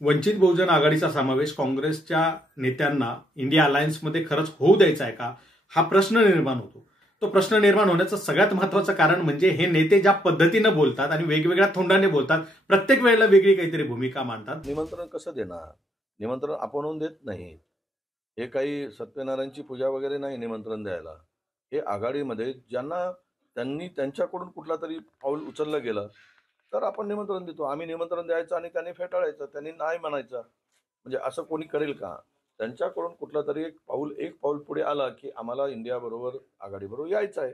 वंचित बहुजन आघाडीचा समावेश काँग्रेसच्या नेत्यांना इंडिया अलायन्समध्ये खरंच होऊ द्यायचा आहे का, हा प्रश्न निर्माण होतो. तो प्रश्न निर्माण होण्याचं सगळ्यात महत्वाचं कारण म्हणजे हे नेते ज्या पद्धतीनं बोलतात आणि वेगवेगळ्या तोंडाने बोलतात, प्रत्येक वेळेला वेगळी काहीतरी भूमिका मांडतात. निमंत्रण कसं देणार? निमंत्रण आपण देत नाही. हे काही सत्यनारायणची पूजा वगैरे नाही निमंत्रण द्यायला. हे आघाडीमध्ये ज्यांना त्यांनी त्यांच्याकडून कुठला तरी पाऊल उचललं गेलं तर आपण निमंत्रण देतो. आम्ही निमंत्रण द्यायचं आणि त्यांनी फेटाळायचं, त्यांनी नाही म्हणायचं. म्हणजे असं कोणी करेल का? त्यांच्याकडून कुठला तरी एक पाऊल पुढे आला की आम्हाला इंडिया बरोबर आघाडीबरोबर यायचं आहे,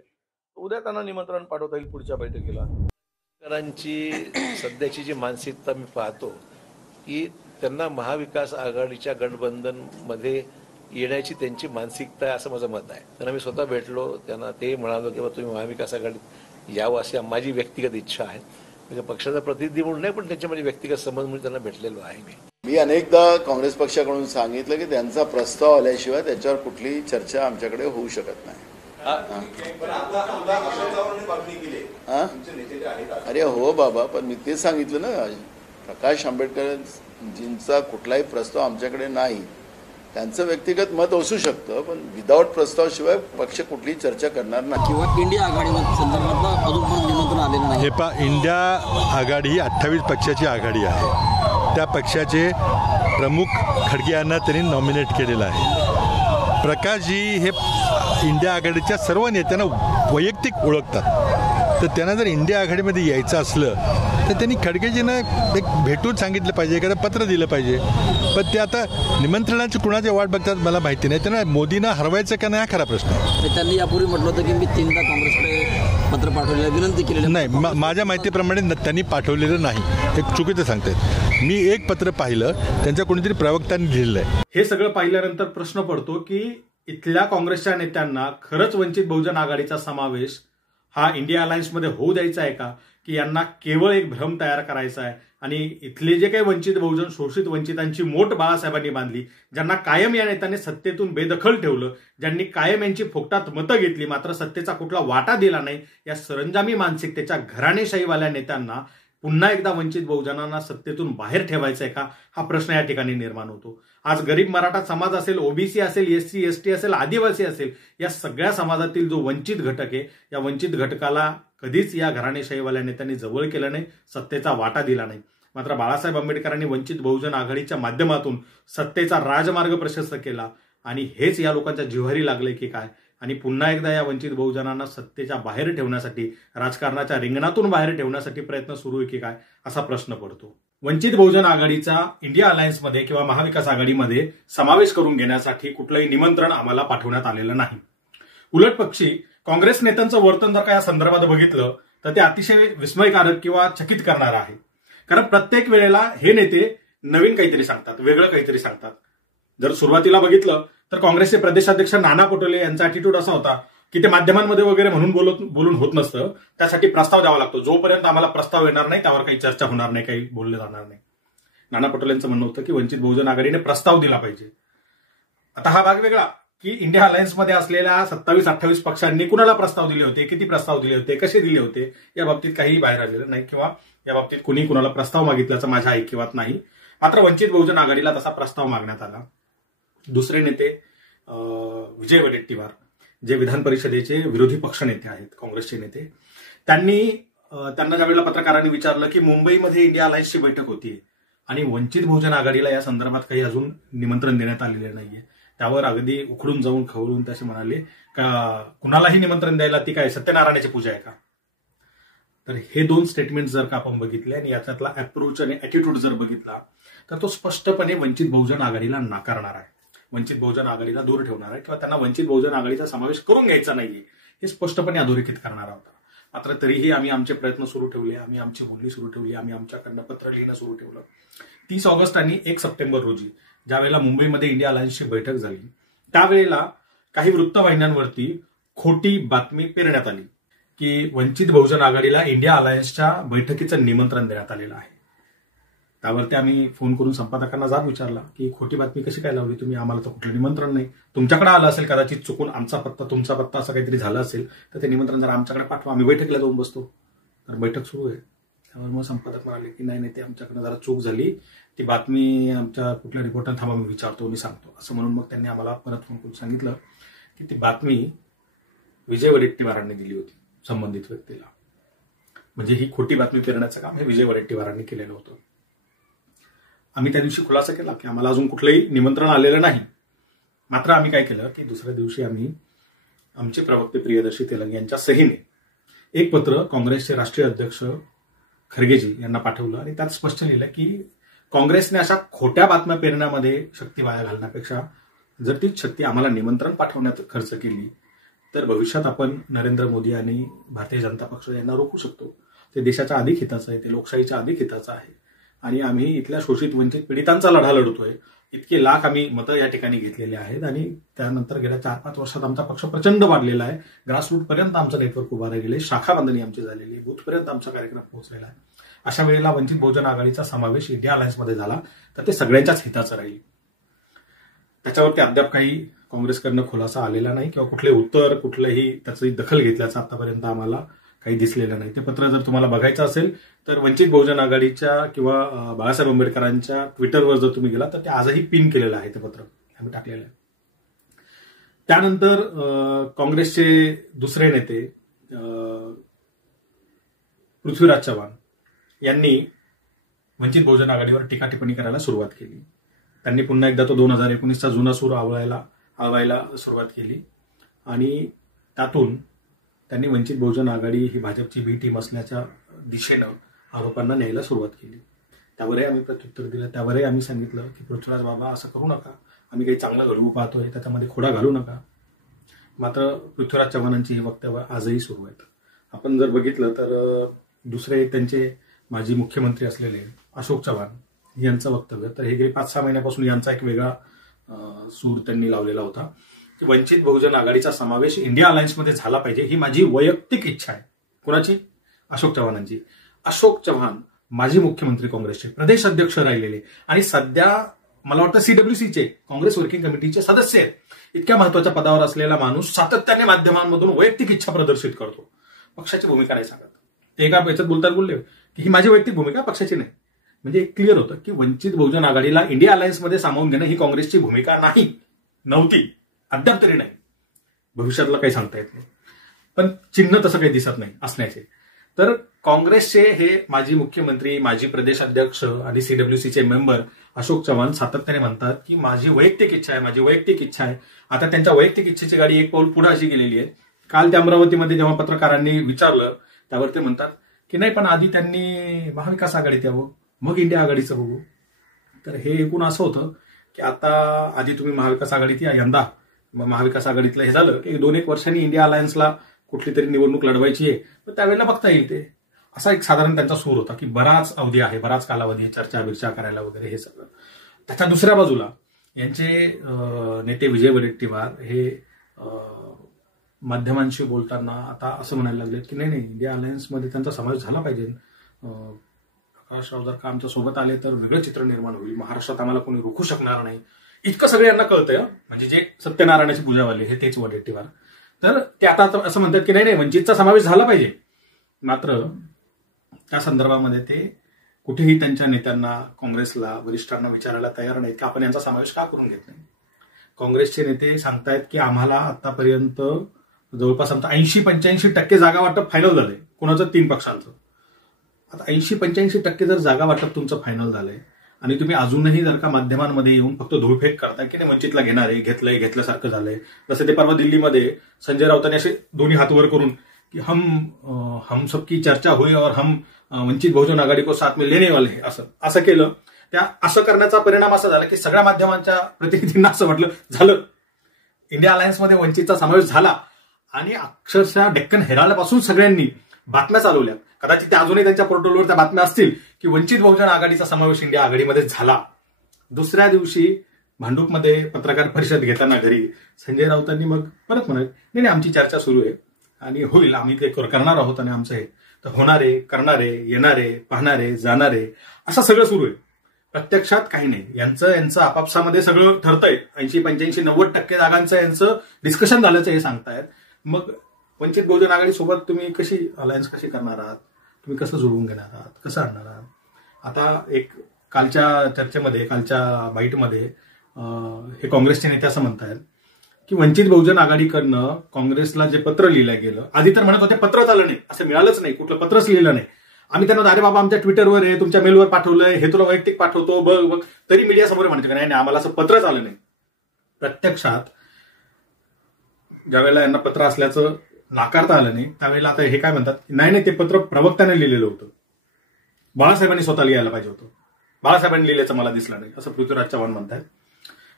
उद्या त्यांना निमंत्रण पाठवता येईल पुढच्या बैठकीला. शेतकऱ्यांची सध्याची जी मानसिकता मी पाहतो की त्यांना महाविकास आघाडीच्या गठबंधनमध्ये येण्याची त्यांची मानसिकता आहे असं माझं मत आहे. त्यांना मी स्वतः भेटलो, त्यांना ते म्हणालो की तुम्ही महाविकास आघाडीत यावं अशी माझी व्यक्तिगत इच्छा आहे. म्हणजे पक्षाचा प्रतिनिधी म्हणून नाही, पण त्यांच्या माझी व्यक्तिगत संबंध म्हणून त्यांना भेटलेलो आहे. मी अनेकदा काँग्रेस पक्षाकडून सांगितलं की त्यांचा प्रस्ताव आल्याशिवाय त्याच्यावर कुठलीही चर्चा आमच्याकडे होऊ शकत नाही. अरे हो बाबा, पण मी ते सांगितलं ना, प्रकाश आंबेडकरांचा कुठलाही प्रस्ताव आमच्याकडे नाही. त्यांचं व्यक्तिगत मत असू शकतं, पण विदाऊट प्रस्तावाशिवाय पक्ष कुठलीही चर्चा करणार नाही. किंवा इंडिया आघाडी संदर्भात अजूनपर्यंत निमंत्रण आलेलं नाही. हे इंडिया आघाडी ही 28 पक्षाची आघाडी आहे. त्या पक्षाचे प्रमुख खडगे यांना त्यांनी नॉमिनेट केलेलं आहे. प्रकाशजी हे इंडिया आघाडीच्या सर्व नेत्यांना वैयक्तिक ओळखतात, तर त्यांना जर इंडिया आघाडीमध्ये यायचं असलं तर त्यांनी खडगेजींना एक भेटून सांगितलं पाहिजे, एखादं पत्र दिलं पाहिजे. पण ते आता निमंत्रणाची कुणाची वाट बघतात मला माहिती नाही. त्यांना मोदींना हरवायचं का नाही हा खरा प्रश्न आहे. त्यांनी यापूर्वी म्हटलं होतं की मी 3दा काँग्रेसकडे पत्र पाठवलेलं, विनंती केलेली नाही. माझ्या माहितीप्रमाणे त्यांनी पाठवलेलं नाही, हे चुकीचं सांगतायत. मी एक पत्र पाहिलं, त्यांच्या कोणीतरी प्रवक्त्यांनी लिहिलेलं आहे. हे सगळं पाहिल्यानंतर प्रश्न पडतो की इथल्या काँग्रेसच्या नेत्यांना खरंच वंचित बहुजन आघाडीचा समावेश हा इंडिया अलायन्समध्ये होऊ द्यायचा आहे का, की यांना केवळ एक भ्रम तयार करायचा आहे. आणि इथले जे काही वंचित बहुजन, शोषित वंचितांची मोठ बाळासाहेबांनी बांधली, ज्यांना कायम या नेत्यांनी सत्तेतून बेदखल ठेवलं, ज्यांनी कायम यांची फुकटात मतं घेतली मात्र सत्तेचा कुठला वाटा दिला नाही, या सरंजामी मानसिकतेच्या घराणेशाहीवाल्या नेत्यांना पुन्हा एकदा वंचित बहुजनांना सत्तेतून बाहेर ठेवायचं आहे का, हा प्रश्न या ठिकाणी निर्माण होतो. आज गरीब मराठा समाज असेल, ओबीसी असेल, एससी एसटी असेल, आदिवासी असेल, या सगळ्या समाजातील जो वंचित घटक आहे, या वंचित घटकाला कधीच या घराणेशाहीवाल्या नेत्यांनी जवळ केलं नाही, सत्तेचा वाटा दिला नाही. मात्र बाळासाहेब आंबेडकरांनी वंचित बहुजन आघाडीच्या माध्यमातून सत्तेचा राजमार्ग प्रशस्त केला आणि हेच या लोकांच्या जिव्हारी लागले की काय. आणि पुन्हा एकदा या वंचित बहुजनांना सत्तेच्या बाहेर ठेवण्यासाठी, राजकारणाच्या रिंगणातून बाहेर ठेवण्यासाठी प्रयत्न सुरू आहे की काय, असा प्रश्न पडतो. वंचित बहुजन आघाडीचा इंडिया अलायन्समध्ये किंवा महाविकास आघाडीमध्ये समावेश करून घेण्यासाठी कुठलंही निमंत्रण आम्हाला पाठवण्यात आलेलं नाही. उलट पक्षी काँग्रेस नेत्यांचं वर्तन जर का या संदर्भात बघितलं तर ते अतिशय विस्मयकारक किंवा चकित करणारं आहे. कारण प्रत्येक वेळेला हे नेते नवीन काहीतरी सांगतात, वेगळं काहीतरी सांगतात. जर सुरुवातीला बघितलं तर काँग्रेसचे प्रदेशाध्यक्ष नाना पटोले यांचा अॅटिट्यूड असा होता की ते माध्यमांमध्ये वगैरे म्हणून बोलून होत नसतं, त्यासाठी प्रस्ताव द्यावा लागतो. जोपर्यंत आम्हाला प्रस्ताव येणार नाही त्यावर काही चर्चा होणार नाही, काही बोललं जाणार नाही. नाना पटोलेंचं म्हणणं होतं की वंचित बहुजन आघाडीने प्रस्ताव दिला पाहिजे. आता हा भाग वेगळा की इंडिया अलायन्समध्ये असलेल्या 27-28 पक्षांनी कुणाला प्रस्ताव दिले होते, किती प्रस्ताव दिले होते, कसे दिले होते, या बाबतीत काही बाहेर आलेलं नाही किंवा या बाबतीत कुणी कुणाला प्रस्ताव मागितल्याचं माझ्या ऐकिवात नाही. मात्र वंचित बहुजन आघाडीला तसा प्रस्ताव मागण्यात आला. दुसरे नेते विजय वडेट्टीवार, जे विधान परिषदेचे विरोधी पक्ष नेते आहेत, काँग्रेसचे नेते, त्यांना ज्यावेळेला पत्रकारांनी विचारलं की मुंबईमध्ये इंडिया अलायन्सची बैठक होतीये आणि वंचित बहुजन आघाडीला या संदर्भात काही अजून निमंत्रण देण्यात आलेले नाहीये, त्यावर अगदी उखडून जाऊन खवळून तसे म्हणाले का कुणालाही निमंत्रण द्यायला ती काय सत्यनारायणाची पूजा आहे का. तर हे दोन स्टेटमेंट जर का आपण बघितले आणि याच्यातला अप्रोच आणि ॲटिट्यूड जर बघितला तर तो स्पष्टपणे वंचित बहुजन आघाडीला नाकारणार आहे, वंचित बहुजन आघाडीला दूर ठेवणार आहे किंवा त्यांना वंचित बहुजन आघाडीचा समावेश करून घ्यायचा नाहीये हे स्पष्टपणे अधोरेखित करणार होता. मात्र तरीही आम्ही आमचे प्रयत्न सुरू ठेवले, आम्ही आमची बोलणी सुरू ठेवली, आम्ही आमच्याकडनं पत्र लिहिणं सुरू ठेवलं. 30 ऑगस्ट आणि 1 सप्टेंबर रोजी ज्यावेळेला मुंबईमध्ये इंडिया अलायन्सची बैठक झाली त्यावेळेला काही वृत्तवाहिन्यांवरती खोटी बातमी पेरण्यात आली की वंचित बहुजन आघाडीला इंडिया अलायन्सच्या बैठकीचं निमंत्रण देण्यात आलेलं आहे. त्यावरती आम्ही फोन करून संपादकांना जाब विचारला की खोटी बातमी कशी काय लावली तुम्ही, आम्हाला तर कुठलं निमंत्रण नाही, तुमच्याकडे आलं असेल कदाचित चुकून, आमचा पत्ता तुमचा पत्ता असं काहीतरी झालं असेल तर ते निमंत्रण जरा आमच्याकडे पाठवा, आम्ही बैठकीला जाऊन बसतो. तर बैठक सुरू आहे. त्यावर मग संपादक म्हणाले की नाही ते आमच्याकडनं जरा चूक झाली ती बातमी आमच्या कुठल्या रिपोर्टर थांबा मी विचारतो मी सांगतो असं म्हणून मग त्यांनी आम्हाला परत फोन करून सांगितलं की ती बातमी विजय वडेट्टीवारांनी दिली होती संबंधित व्यक्तीला. म्हणजे ही खोटी बातमी पेरण्याचं काम हे विजय वडेट्टीवारांनी केलेलं होतं. आम्ही त्या दिवशी खुलासा केला की आम्हाला अजून कुठलंही निमंत्रण आलेलं नाही. मात्र आम्ही काय केलं की दुसऱ्या दिवशी आम्ही आमचे प्रवक्ते प्रियदर्शी तेलंग यांच्या सहीने एक पत्र काँग्रेसचे राष्ट्रीय अध्यक्ष खरगेजी यांना पाठवलं आणि त्यात स्पष्ट लिहिलं की काँग्रेसने अशा खोट्या बातम्या पेरण्यामध्ये शक्ती वाया घालण्यापेक्षा जर तीच शक्ती आम्हाला निमंत्रण पाठवण्यात खर्च केली तर भविष्यात आपण नरेंद्र मोदी आणि भारतीय जनता पक्ष यांना रोखू शकतो. ते देशाच्या अधिक हिताचं आहे, ते लोकशाहीच्या अधिक हिताचं आहे आणि आम्ही इथल्या शोषित वंचित पीडितांचा लढा लढतोय. इतके लाख आम्ही मतं या ठिकाणी घेतलेले आहेत आणि त्यानंतर गेल्या 4-5 वर्षात आमचा पक्ष प्रचंड वाढलेला आहे. ग्रासरूट पर्यंत आमचं नेटवर्क उभारले गेले, शाखा बांधणी आमची झालेली, बूथपर्यंत आमचा कार्यक्रम पोहोचलेला आहे. अशा वेळेला वंचित बहुजन आघाडीचा समावेश इंडिया अलायन्समध्ये झाला तर ते सगळ्यांच्याच हिताचं राहील. त्याच्यावरती अद्याप काही काँग्रेसकडनं खुलासा आलेला नाही किंवा कुठले उत्तर कुठलंही त्याची दखल घेतल्याचं आतापर्यंत आम्हाला काही दिसलेलं नाही. ते पत्र जर तुम्हाला बघायचं असेल तर वंचित बहुजन आघाडीच्या किंवा बाळासाहेब आंबेडकरांच्या ट्विटरवर जर तुम्ही गेला तर ते आजही पिन केलेलं आहे. ते पत्र आम्ही टाकलेलं आहे. त्यानंतर काँग्रेसचे दुसरे नेते पृथ्वीराज चव्हाण यांनी वंचित बहुजन आघाडीवर टीका टिप्पणी करायला सुरुवात केली. त्यांनी पुन्हा एकदा तो 2019चा जुना सूर आवळायला सुरुवात केली आणि त्यातून त्यांनी वंचित बहुजन आघाडी ही भाजपची बी टीम असण्याच्या दिशेनं आरोपांना न्यायला सुरुवात केली. त्यावरही आम्ही प्रत्युत्तर दिलं. त्यावरही आम्ही सांगितलं की पृथ्वीराज बाबा असं करू नका, आम्ही काही चांगलं घडवू पाहतोय, त्याच्यामध्ये खोडा घालू नका. मात्र पृथ्वीराज चव्हाणांची ही वक्तव्य आजही सुरू आहेत. आपण जर बघितलं तर दुसरे त्यांचे माजी मुख्यमंत्री असलेले अशोक चव्हाण यांचं वक्तव्य तर हे गेले 5-6 महिन्यापासून यांचा एक वेगळा सूर त्यांनी लावलेला होता की वंचित बहुजन आघाडीचा समावेश इंडिया अलायन्समध्ये झाला पाहिजे ही माझी वैयक्तिक इच्छा आहे. कोणाची? अशोक चव्हाणांची. अशोक चव्हाण माजी मुख्यमंत्री काँग्रेसचे प्रदेश अध्यक्ष राहिलेले आणि सध्या मला वाटतं CWCचे काँग्रेस वर्किंग कमिटीचे सदस्य आहेत. इतक्या महत्वाच्या पदावर असलेला माणूस सातत्याने माध्यमांमधून वैयक्तिक इच्छा प्रदर्शित करतो, पक्षाची भूमिका नाही सांगत. ते एका याच्यात बोलताना बोलले की ही माझी वैयक्तिक भूमिका पक्षाची नाही. म्हणजे एक क्लिअर होतं की वंचित बहुजन आघाडीला इंडिया अलायन्समध्ये सामावून घेणं ही काँग्रेसची भूमिका नव्हती, अद्याप तरी नाही. भविष्यातला काही सांगता येत नाही, पण चिन्ह तसं काही दिसत नाही असण्याचे. तर काँग्रेसचे हे माजी मुख्यमंत्री, माजी प्रदेश अध्यक्ष आणि CWCचे मेंबर अशोक चव्हाण सातत्याने म्हणतात की माझी वैयक्तिक इच्छा आहे, माझी वैयक्तिक इच्छा आहे. आता त्यांच्या वैयक्तिक इच्छेची गाडी एक पाऊल पुढे अशी गेलेली आहे. काल त्या अमरावतीमध्ये जेव्हा पत्रकारांनी विचारलं त्यावर ते म्हणतात की नाही, पण आधी त्यांनी महाविकास आघाडीत यावं, मग इंडिया आघाडीचं बघू. तर हे एकूण असं होतं की आता आधी तुम्ही महाविकास आघाडीत या, यंदा मग महाविकास आघाडीतलं हे झालं की 2-1 वर्षांनी इंडिया अलायन्सला कुठली तरी निवडणूक लढवायची आहे तर त्यावेळेला बघता येईल. ते असा एक साधारण त्यांचा सूर होता की बराच अवधी आहे, बराच कालावधी आहे चर्चा बिर्चा करायला वगैरे हे सगळं. त्याच्या दुसऱ्या बाजूला यांचे नेते विजय वडेट्टीवार हे माध्यमांशी बोलताना आता असं म्हणायला लागले की नाही इंडिया अलायन्समध्ये त्यांचा समावेश झाला पाहिजे. प्रकाशराव जर का आमच्या सोबत आले तर वेगळं चित्र निर्माण होईल, महाराष्ट्रात आम्हाला कोणी रोखू शकणार नाही. इतकं सगळं यांना कळतंय. म्हणजे जे सत्यनारायणाची पूजावाले हे तेच वडेट्टीवार. तर ते आता असं म्हणतात की नाही वंचितचा समावेश झाला पाहिजे. मात्र त्या संदर्भामध्ये ते कुठेही त्यांच्या नेत्यांना, काँग्रेसला, वरिष्ठांना विचारायला तयार नाहीत की आपण यांचा समावेश का करून घेत नाही. काँग्रेसचे नेते सांगतायत की आम्हाला आतापर्यंत जवळपास आमचं 80-85% जागा वाटप फायनल झालंय. कोणाचं? 3 पक्षांचं. आता 80-85% जर जागा वाटप तुमचं फायनल झालंय आणि तुम्ही अजूनही जर का माध्यमांमध्ये येऊन फक्त धुळफेक करताय की नाही वंचितला घेणार आहे, घेतल्यासारखं झालंय. जसं ते परवा दिल्लीमध्ये संजय राऊतांनी असे दोन्ही हात वर करून की हम सबकी चर्चा हुई और हम वंचित बहुजन आघाडी को साथ में लेने वाले हैं असं केलं. असं करण्याचा परिणाम असा झाला की सगळ्या माध्यमांच्या प्रतिनिधींना असं म्हटलं झालं इंडिया अलायन्समध्ये वंचितचा समावेश झाला आणि अक्षरशः डेक्कन हेराल्डपासून सगळ्यांनी बातम्या चालवल्या. कदाचित त्या अजूनही त्यांच्या पोर्टलवर त्या बातम्या असतील की वंचित बहुजन आघाडीचा समावेश इंडिया आघाडीमध्ये झाला. दुसऱ्या दिवशी भांडूपमध्ये पत्रकार परिषद घेताना घरी संजय राऊतांनी मग परत म्हणाले नाही आमची चर्चा सुरू आहे आणि होईल, आम्ही ते करणार आहोत आणि आमचं हे तर होणारे, करणारे, येणारे, पाहणारे, जाणारे असं सगळं सुरू आहे. प्रत्यक्षात काही नाही. यांचं आपापसामध्ये सगळं ठरतंय. 80-85-90% जागांचं यांचं डिस्कशन झाल्याचं हे सांगतायत. मग वंचित बहुजन आघाडी सोबत तुम्ही कशी अलायन्स कशी करणार आहात, तुम्ही कसं जुळवून घेणार आहात, कसं आणणार आहात. आता एक कालच्या चर्चेमध्ये, कालच्या बाईटमध्ये हे काँग्रेसचे नेते असं म्हणतायत की वंचित बहुजन आघाडीकडनं काँग्रेसला जे पत्र लिहिलं गेलं, आधी तर म्हणत होते पत्रच आलं नाही, असं मिळालंच नाही, कुठलं पत्रच लिहिलं नाही. आम्ही त्यांना अरे बाबा आमच्या ट्विटरवर आहे, तुमच्या मेलवर पाठवलंय, हे तुला वैयक्तिक पाठवतो बघ, तरी मीडिया समोर म्हणते की नाही आम्हाला असं पत्रच आलं नाही. प्रत्यक्षात ज्यावेळेला यांना पत्र असल्याचं नाकारता आलं नाही त्यावेळेला आता हे काय म्हणतात, नाही ते पत्र प्रवक्त्याने लिहिलेलं होतं, बाळासाहेबांनी स्वतः लिहायला पाहिजे होतं, बाळासाहेबांनी लिहिल्याचं मला दिसलं नाही, असं पृथ्वीराज चव्हाण म्हणतात.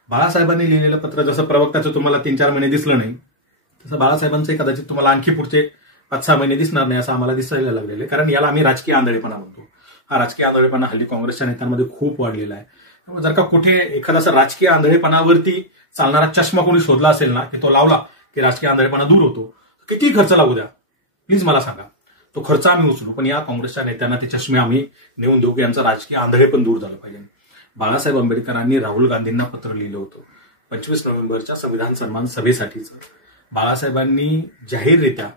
बाळासाहेबांनी लिहिलेलं पत्र जसं प्रवक्त्याचं तुम्हाला 3-4 महिने दिसलं नाही, तसं बाळासाहेबांचं कदाचित तुम्हाला आणखी पुढचे 5-6 महिने दिसणार नाही असं आम्हाला दिसायला लागलेलं. कारण याला आम्ही राजकीय आंधळेपणा म्हणतो. हा राजकीय आंधळेपणा हल्ली काँग्रेसच्या नेत्यांमध्ये खूप वाढलेला आहे. त्यामुळे जर का कुठे एखादा असं राजकीय आंधळेपणावरती चालणारा चष्मा कोणी शोधला असेल ना, की तो लावला की राजकीय आंधळेपणा दूर होतो, किती खर्च लागू द्या, प्लीज मला सांगा, तो खर्च आम्ही उचलू, पण या काँग्रेसच्या नेत्यांना ते चष्मे आम्ही नेऊन देऊ की यांचं राजकीय आंधळेपण दूर झालं पाहिजे. बाळासाहेब आंबेडकरांनी राहुल गांधींना पत्र लिहिलं होतं 25 नोव्हेंबरच्या संविधान सन्मान सभेसाठीचं. बाळासाहेबांनी जाहीररित्या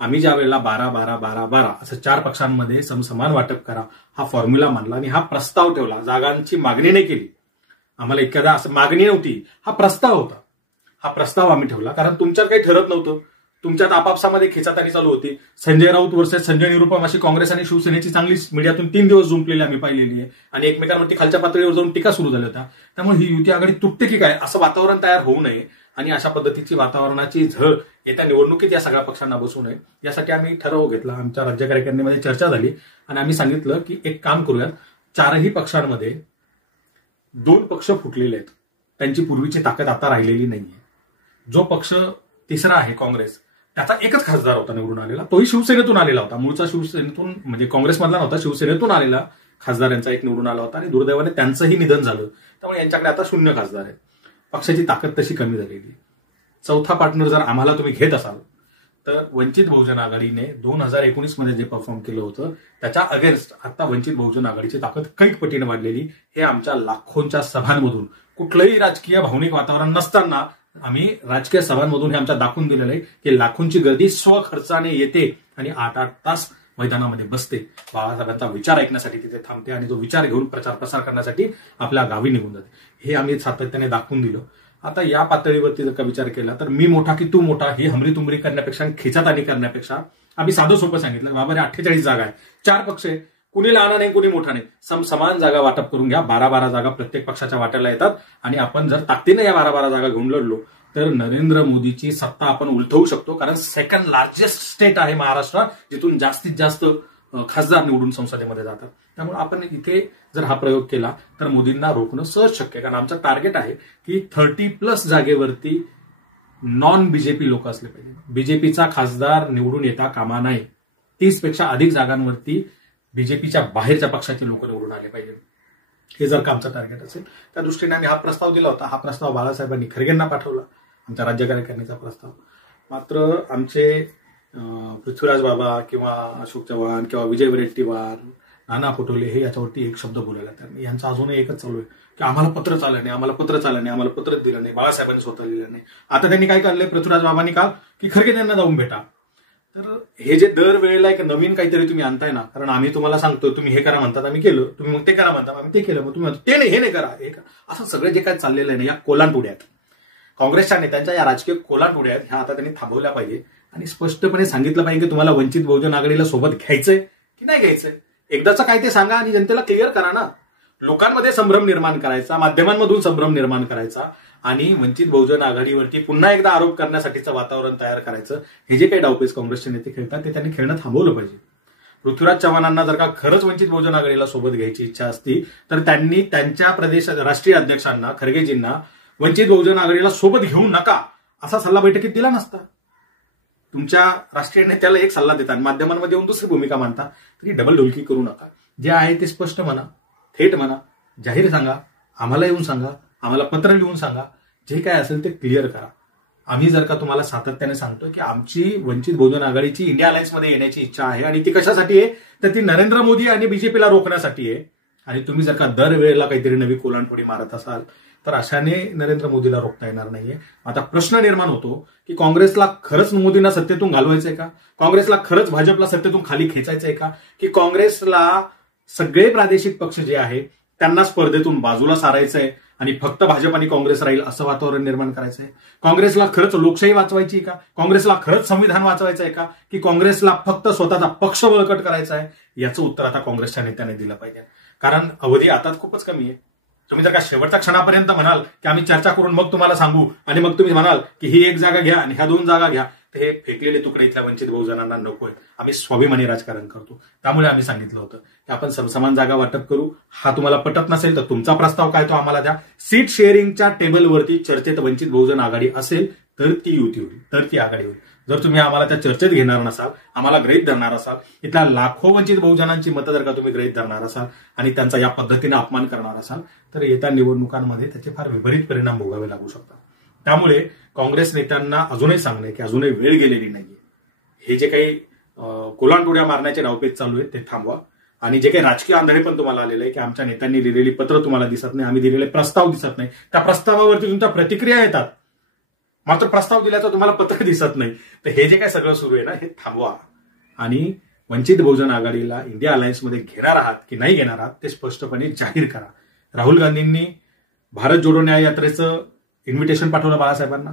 आम्ही ज्या वेळेला 12-12-12-12 असं 4 पक्षांमध्ये समसमान वाटप करा हा फॉर्म्युला मांडला आणि हा प्रस्ताव ठेवला. जागांची मागणी नाही केली, आम्हाला एखादा असं मागणी नव्हती, हा प्रस्ताव होता. हा प्रस्ताव आम्ही ठेवला कारण तुमच्यात काही ठरत नव्हतं, तुमच्यात आपापसामध्ये खेचाताणी चालू होती. संजय राऊत वर्सेस संजय निरुपम अशी काँग्रेस आणि शिवसेनेची चांगली मीडियातून 3 दिवस जुंपलेली आम्ही पाहिलेली आहे आणि एकमेकांवरती खालच्या पातळीवर जाऊन टीका सुरू झाल्या होत्या. त्यामुळे ही युती आघाडी तुटते की काय असं वातावरण तयार होऊ नये आणि अशा पद्धतीची वातावरणाची झळ येत्या निवडणुकीत या सगळ्या पक्षांना बसू नये यासाठी आम्ही ठराव घेतला. आमच्या राज्य कार्यकारिणीमध्ये चर्चा झाली आणि आम्ही सांगितलं की एक काम करूयात, 4ही पक्षांमध्ये 2 पक्ष फुटलेले आहेत, त्यांची पूर्वीची ताकद आता राहिलेली नाहीये. जो पक्ष तिसरा आहे काँग्रेस, त्याचा एकच खासदार होता निवडून आलेला, तोही शिवसेनेतून आलेला होता, मूळचा शिवसेनेतून म्हणजे काँग्रेसमधला नव्हता, शिवसेनेतून आलेला खासदार यांचा एक निवडून आला होता आणि दुर्दैवाने त्यांचंही निधन झालं. त्यामुळे यांच्याकडे आता 0 खासदार आहेत. पक्षाची ताकद तशी कमी झालेली. चौथा पार्टनर जर आम्हाला तुम्ही घेत असाल तर वंचित बहुजन आघाडीने 2019 मध्ये जे परफॉर्म केलं होतं त्याच्या अगेन्स्ट आता वंचित बहुजन आघाडीची ताकद कैक पटीने वाढलेली. हे आमच्या लाखोंच्या सभांमधून कुठलंही राजकीय भावनिक वातावरण नसताना आम्ही राजकीय सभांमधून हे आमच्या दाखवून दिलेलं आहे की लाखोंची गर्दी स्वखर्चाने येते आणि 8-8 तास मैदानामध्ये बसते, बाळासाहेबांचा विचार ऐकण्यासाठी तिथे थांबते आणि तो विचार घेऊन प्रचार प्रसार करण्यासाठी आपल्या गावी निघून जाते. हे आम्ही सातत्याने दाखवून दिलं. आता या पातळीवरती जर का विचार केला तर मी मोठा की तू मोठा ही हमरी तुमरी करण्यापेक्षा, खेचाताणी करण्यापेक्षा आम्ही साधं सोपं सांगितलं, बाबा 48 जागा आहे, 4 पक्ष आहे, कुणी लहान नाही कुणी मोठा नाही, समान जागा वाटप करून घ्या. 12-12 जागा प्रत्येक पक्षाच्या वाट्याला येतात आणि आपण जर ताकदीने या 12-12 जागा घेऊन लढलो तर नरेंद्र मोदीची सत्ता आपण उलथवू शकतो. कारण सेकंड लार्जेस्ट स्टेट आहे महाराष्ट्र, जिथून जास्तीत जास्त खासदार निवडून संसदेमध्ये जातात. त्यामुळे आपण इथे जर हा प्रयोग केला तर मोदींना रोखणं सहज शक्य आहे. कारण आमचं टार्गेट आहे की 30+ जागेवरती नॉन बीजेपी लोक असले पाहिजे. बीजेपीचा खासदार निवडून येता कामा नये. 30पेक्षा अधिक जागांवरती बीजेपीच्या बाहेरच्या पक्षाचे लोक निवडून आले पाहिजे. हे जर का आमचं टार्गेट असेल त्या दृष्टीने आम्ही हा प्रस्ताव दिला होता. हा प्रस्ताव बाळासाहेबांनी खरगेंना पाठवला, आमच्या राज्य कार्यकारिणीचा प्रस्ताव. मात्र आमचे पृथ्वीराज बाबा किंवा अशोक चव्हाण किंवा विजय वडेट्टीवार, नाना पटोले हे याच्यावरती एक शब्द बोलायला त्यांनी, यांचा अजूनही एकच चालू आहे की आम्हाला पत्र चाललं नाही, आम्हाला पत्र चाललं नाही, आम्हाला पत्रच दिलं नाही, बाळासाहेबांनी स्वतः लिहिलं नाही. आता त्यांनी काय काढलंय पृथ्वीराज बाबांनी काल की खरगे त्यांना जाऊन भेटा. तर हे जे दरवेळेला एक नवीन काहीतरी तुम्ही आणताय ना, कारण आम्ही तुम्हाला सांगतो तुम्ही हे करा म्हणतात आम्ही केलं, तुम्ही मग ते करा म्हणतात आम्ही ते केलं, मग तुम्ही म्हणतो ते नाही हे नाही करा, हे करा, असं सगळं जे काय चाललेलं आहे ना या कोलांटुड्यात, काँग्रेसच्या नेत्यांच्या या राजकीय कोलांटुड्यात ह्या आता त्यांनी थांबवल्या पाहिजे आणि स्पष्टपणे सांगितलं पाहिजे की तुम्हाला वंचित बहुजन आघाडीला सोबत घ्यायचंय की नाही घ्यायचंय. एकदाचं काय ते सांगा आणि जनतेला क्लिअर करा ना. लोकांमध्ये संभ्रम निर्माण करायचा, माध्यमांमधून संभ्रम निर्माण करायचा आणि वंचित बहुजन आघाडीवरती पुन्हा एकदा आरोप करण्यासाठीचं वातावरण तयार करायचं, हे जे काही डावपेच काँग्रेसचे नेते खेळतात ते त्यांनी खेळणं थांबवलं पाहिजे. पृथ्वीराज चव्हाणांना जर का खरंच वंचित बहुजन आघाडीला सोबत घ्यायची इच्छा असती तर त्यांनी त्यांच्या प्रदेश राष्ट्रीय अध्यक्षांना, खरगेजींना वंचित बहुजन आघाडीला सोबत घेऊ नका असा सल्ला बैठकीत दिला नसता. तुमच्या राष्ट्रीय नेत्याला एक सल्ला देतात, माध्यमांमध्ये येऊन दुसरी भूमिका मांडता, तरी डबल ढोलकी करू नका. जे आहे ते स्पष्ट म्हणा, थेट म्हणा, जाहीर सांगा, आम्हाला येऊन सांगा, आम्हाला पत्र लिहून सांगा, जे काय असेल ते क्लिअर करा. आम्ही जर का तुम्हाला सातत्याने सांगतोय की आमची वंचित बहुजन आघाडीची इंडिया अलायन्समध्ये येण्याची इच्छा आहे आणि ती कशासाठी आहे तर ती नरेंद्र मोदी आणि बीजेपीला रोखण्यासाठी आहे. आणि तुम्ही जर का दरवेळेला काहीतरी नवी कोलांटोडी मारत असाल तर अशाने नरेंद्र मोदीला रोखता येणार नाहीये. आता प्रश्न निर्माण होतो की काँग्रेसला खरंच मोदींना सत्तेतून घालवायचंय का, काँग्रेसला खरंच भाजपला सत्तेतून खाली खेचायचंय का, की काँग्रेसला सगळे प्रादेशिक पक्ष जे आहे त्यांना स्पर्धेतून बाजूला सारायचंय आणि फक्त भाजप आणि काँग्रेस राहील असं वातावरण निर्माण करायचंय? काँग्रेसला खरंच लोकशाही वाचवायची का? काँग्रेसला खरंच संविधान वाचवायचं आहे का? की काँग्रेसला फक्त स्वतःचा पक्ष बळकट करायचा आहे? याचं उत्तर आता काँग्रेसच्या नेत्याने दिलं पाहिजे. कारण अवधी आता खूपच कमी आहे. तुम्ही जर का शेवटच्या क्षणापर्यंत म्हणाल की आम्ही चर्चा करून मग तुम्हाला सांगू आणि मग तुम्ही म्हणाल की ही एक जागा घ्या आणि ह्या 2 जागा घ्या, तर हे फेकलेले तुकडे इथल्या वंचित बहुजनांना नकोय. आम्ही स्वाभिमानी राजकारण करतो. त्यामुळे आम्ही सांगितलं होतं की आपण समान जागा वाटप करू. हा तुम्हाला पटत नसेल तर तुमचा प्रस्ताव काय तो आम्हाला द्या. सीट शेअरिंगच्या टेबलवरती चर्चेत वंचित बहुजन आघाडी असेल तर ती युती होईल, तर ती आघाडी होईल. जर तुम्ही आम्हाला त्या चर्चेत घेणार नसाल, आम्हाला गृहीत धरणार असाल, इथल्या लाखो वंचित बहुजनांची मतं जर का तुम्ही गृहीत धरणार असाल आणि त्यांचा या पद्धतीने अपमान करणार असाल, तर येत्या निवडणुकांमध्ये त्याचे फार विपरीत परिणाम भोगावे लागू शकतात. त्यामुळे काँग्रेस नेत्यांना अजूनही सांगणे की अजूनही वेळ गेलेली नाहीये. हे जे काही कोलांटुड्या मारण्याचे डावपेच चालू आहेत ते थांबवा. आणि जे काही राजकीय आंधळे पण तुम्हाला आलेले आहे की आमच्या नेत्यांनी लिहिलेली पत्र तुम्हाला दिसत नाही, आम्ही दिलेले प्रस्ताव दिसत नाही, त्या प्रस्तावावरती तुमच्या प्रतिक्रिया येतात, मात्र प्रस्ताव दिल्याचं तुम्हाला पत्र दिसत नाही. तर हे जे काय सगळं सुरू आहे ना, हे थांबवा आणि वंचित बहुजन आघाडीला इंडिया अलायन्समध्ये घेणार आहात की नाही घेणार आहात ते स्पष्टपणे जाहीर करा. राहुल गांधींनी भारत जोडो न्याय यात्रेचं इन्व्हिटेशन पाठवलं बाळासाहेबांना.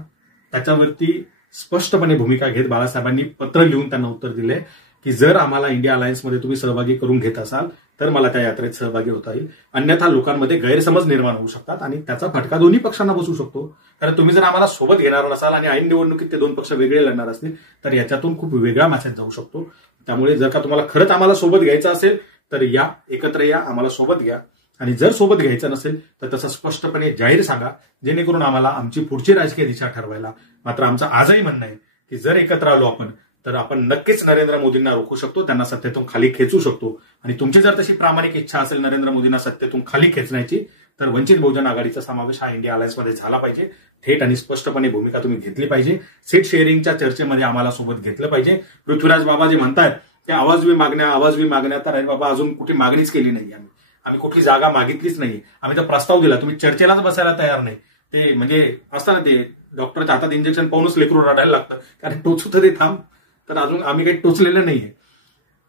त्याच्यावरती स्पष्टपणे भूमिका घेत बाळासाहेबांनी पत्र लिहून त्यांना उत्तर दिले की जर आम्हाला इंडिया अलायन्समध्ये तुम्ही सहभागी करून घेत असाल तर मला त्या यात्रेत सहभागी होता येईल, अन्यथा लोकांमध्ये गैरसमज निर्माण होऊ शकतात आणि त्याचा फटका दोन्ही पक्षांना बसू शकतो. कारण तुम्ही जर आम्हाला सोबत घेणार नसाल आणि ऐन निवडणुकीत ते 2 पक्ष वेगळे लढणार असतील तर याच्यातून खूप वेगळा मेसेज जाऊ शकतो. त्यामुळे जर का तुम्हाला खरंच आम्हाला सोबत घ्यायचं असेल तर या, एकत्र या, आम्हाला सोबत घ्या. आणि जर सोबत घ्यायचं नसेल तर तसं स्पष्टपणे जाहीर सांगा, जेणेकरून आम्हाला आमची पुढची राजकीय दिशा ठरवायला. मात्र आमचं आजही म्हणणं आहे की जर एकत्र आलो आपण तर आपण नक्कीच नरेंद्र मोदींना रोखू शकतो, त्यांना सत्तेतून खाली खेचू शकतो. आणि तुमची जर तशी प्रामाणिक इच्छा असेल नरेंद्र मोदींना सत्तेतून खाली खेचण्याची, तर वंचित बहुजन आघाडीचा समावेश हा इंडिया अलायन्समध्ये झाला पाहिजे. थेट आणि स्पष्टपणे भूमिका तुम्ही घेतली पाहिजे. सीट शेअरिंगच्या चर्चेमध्ये आम्हाला सोबत घेतलं पाहिजे. पृथ्वीराज बाबा जे म्हणतात ते आवाजवी मागण्या, तर अरे बाबा अजून कुठे मागणीच केली नाही. आम्ही कुठली जागा मागितलीच नाही. आम्ही तर प्रस्ताव दिला, तुम्ही चर्चेलाच बसायला तयार नाही. ते म्हणजे असतं ना, ते डॉक्टरच्या हातात इंजेक्शन पाहूनच लेकरू रडायला लागतं, कारण टोचू तरी थांब. तर अजून आम्ही काही टोचलेलं नाहीये.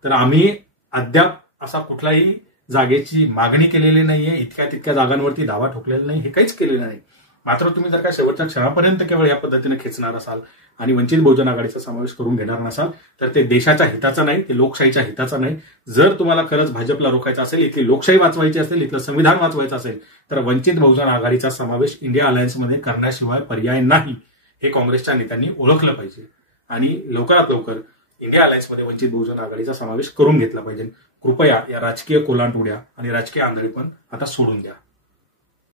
तर आम्ही अद्याप असा कुठलाही जागेची मागणी केलेली नाहीये, इतक्या तितक्या जागांवरती दावा ठोकलेला नाही, हे काहीच केलेलं नाही. मात्र तुम्ही जर का शेवटच्या क्षणापर्यंत केवळ या पद्धतीने खेचणार असाल आणि वंचित बहुजन आघाडीचा समावेश करून घेणार नसाल तर ते देशाच्या हिताचं नाही, ते लोकशाहीच्या हिताचं नाही. जर तुम्हाला खरंच भाजपला रोखायचं असेल, इथली लोकशाही वाचवायची असेल, इथलं संविधान वाचवायचं असेल, तर वंचित बहुजन आघाडीचा समावेश इंडिया अलायन्समध्ये करण्याशिवाय पर्याय नाही, हे काँग्रेसच्या नेत्यांनी ओळखलं पाहिजे. आणि लवकरात लवकर इंडिया अलायन्समध्ये वंचित बहुजन आघाडीचा समावेश करून घेतला पाहिजे. कृपया या राजकीय कोलांटुड्या आणि राजकीय आंधळेपण आता सोडून द्या.